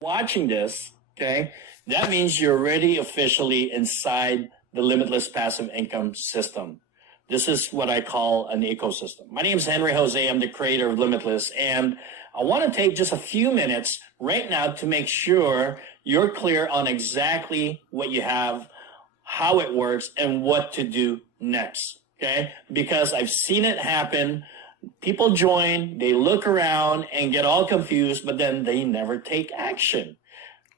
watching this, okay, that means you're already officially inside the Limitless Passive Income System. This is what I call an ecosystem. My name is Henry Jose. I'm the creator of Limitless, and I want to take just a few minutes right now to make sure you're clear on exactly what you have, how it works, and what to do next, okay? Because I've seen it happen. People join, they look around and get all confused, but then they never take action.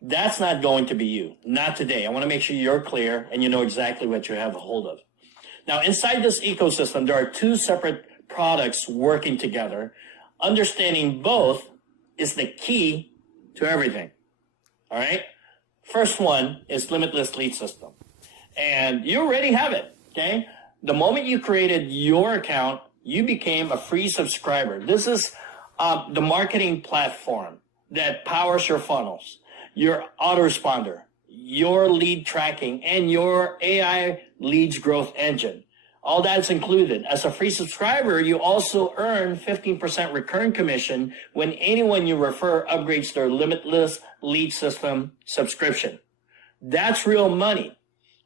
That's not going to be you. Not today. I want to make sure you're clear and you know exactly what you have a hold of. Now, inside this ecosystem, there are two separate products working together. Understanding both is the key to everything. All right? First one is Limitless Lead System. And you already have it, okay? The moment you created your account, you became a free subscriber. This is the marketing platform that powers your funnels, your autoresponder, your lead tracking, and your AI leads growth engine. All that's included. As a free subscriber, you also earn 15% recurring commission when anyone you refer upgrades their Limitless Lead System subscription. That's real money,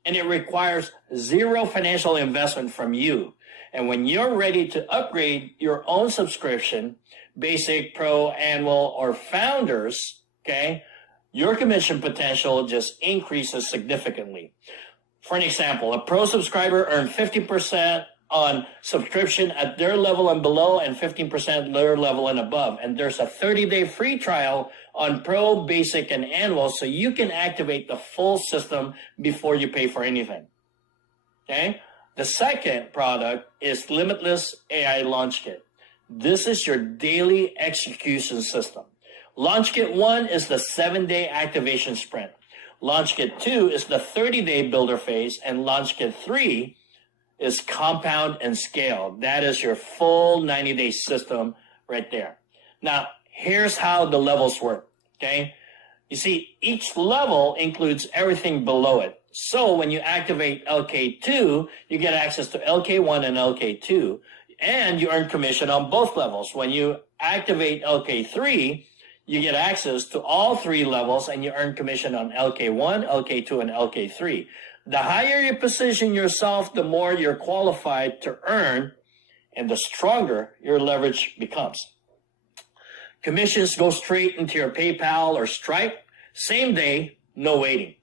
and it requires zero financial investment from you. And when you're ready to upgrade your own subscription, basic, pro, annual, or founders, okay, your commission potential just increases significantly. For an example, a pro subscriber earned 50% on subscription at their level and below and 15% their level and above. And there's a 30-day free trial on pro, basic, and annual, so you can activate the full system before you pay for anything. Okay? The second product is Limitless AI Launch Kit. This is your daily execution system. Launch Kit 1 is the 7-day activation sprint. Launch Kit 2 is the 30-day builder phase, and Launch Kit 3 is compound and scale. That is your full 90-day system right there. Now, here's how the levels work, okay? You see, each level includes everything below it. So when you activate LK2, you get access to LK1 and LK2, and you earn commission on both levels. When you activate LK3, you get access to all three levels, and you earn commission on LK1, LK2, and LK3. The higher you position yourself, the more you're qualified to earn, and the stronger your leverage becomes. Commissions go straight into your PayPal or Stripe, same day, no waiting.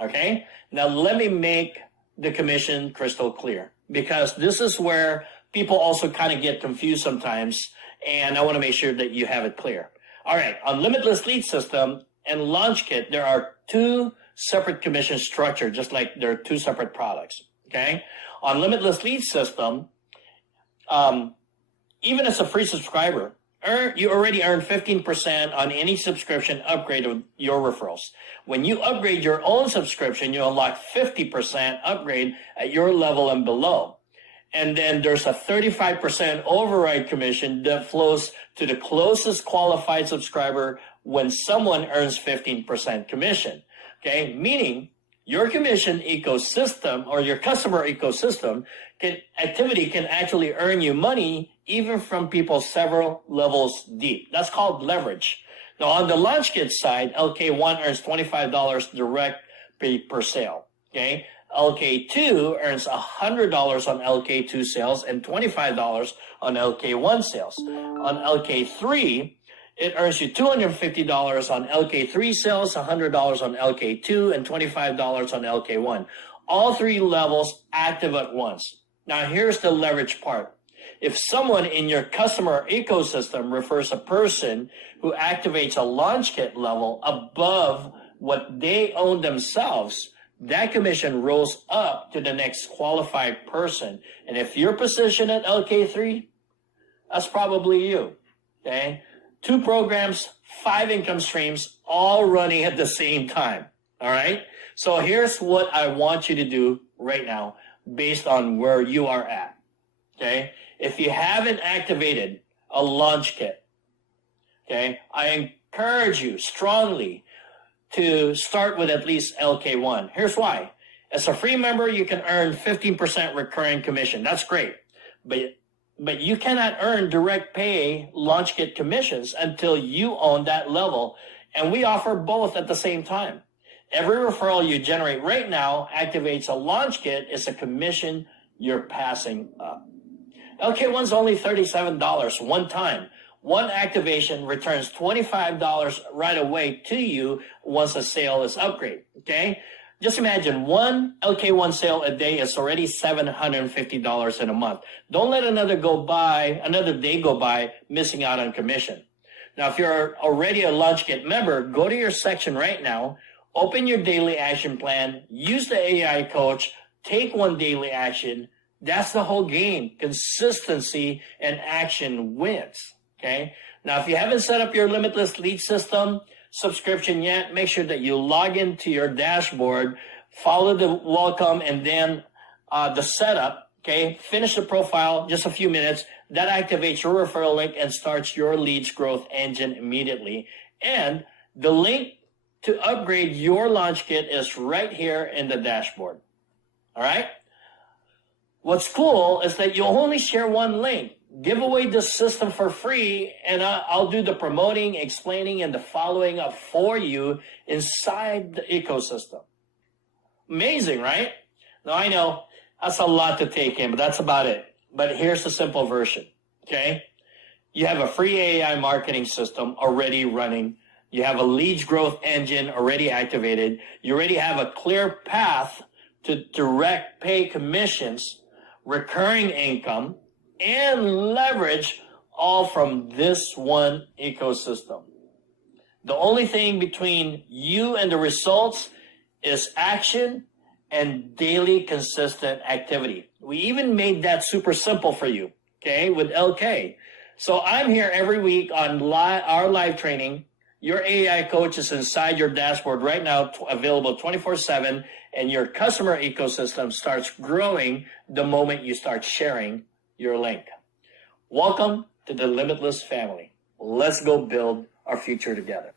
Okay? Now let me make the commission crystal clear, because this is where people also kind of get confused sometimes, and I want to make sure that you have it clear. All right, on Limitless Lead System and Launch Kit, there are two separate commission structure, just like there are two separate products, okay? On Limitless Lead System, even as a free subscriber, you already earn 15% on any subscription upgrade of your referrals. When you upgrade your own subscription, you unlock 50% upgrade at your level and below. And then there's a 35% override commission that flows to the closest qualified subscriber when someone earns 15% commission. Okay, meaning your commission ecosystem or your customer ecosystem activity can actually earn you money even from people several levels deep. That's called leverage. Now on the Launch Kit side, LK1 earns $25 direct per sale. Okay. LK2 earns $100 on LK2 sales and $25 on LK1 sales. On LK3, it earns you $250 on LK3 sales, $100 on LK2, and $25 on LK1. All three levels active at once. Now here's the leverage part. If someone in your customer ecosystem refers a person who activates a Launch Kit level above what they own themselves, that commission rolls up to the next qualified person. And if you're positioned at LK3, that's probably you, okay? 2 programs, 5 income streams, all running at the same time, all right? So here's what I want you to do right now based on where you are at, okay? If you haven't activated a Launch Kit, okay, I encourage you strongly to start with at least LK1. Here's why. As a free member, you can earn 15% recurring commission. That's great. But you cannot earn direct pay Launch Kit commissions until you own that level And we offer both at the same time. Every referral you generate right now activates a launch kit. It's a commission you're passing up. LK1's only $37 one time. One activation returns $25 right away to you once a sale is upgraded, okay? Just imagine one LK1 sale a day is already $750 in a month. Don't let another day go by missing out on commission. Now, if you're already a Launch Kit member, go to your section right now, open your daily action plan, use the AI coach, take one daily action. That's the whole game. Consistency and action wins. Okay. Now, if you haven't set up your Limitless Lead System subscription yet, make sure that you log into your dashboard, follow the welcome, and then the setup. Okay. Finish the profile, just a few minutes. That activates your referral link and starts your leads growth engine immediately. And the link to upgrade your Launch Kit is right here in the dashboard. All right. What's cool is that you'll only share one link. Give away the system for free, and I'll do the promoting, explaining, and the following up for you inside the ecosystem. Amazing, right? Now, I know that's a lot to take in, but that's about it. But here's the simple version, okay? You have a free AI marketing system already running. You have a leads growth engine already activated. You already have a clear path to direct pay commissions, recurring income, and leverage, all from this one ecosystem. The only thing between you and the results is action and daily consistent activity. We even made that super simple for you, okay, with LK. So I'm here every week on our live training. Your AI coach is inside your dashboard right now, available 24/7, and your customer ecosystem starts growing the moment you start sharing your link. Welcome to the Limitless family. Let's go build our future together.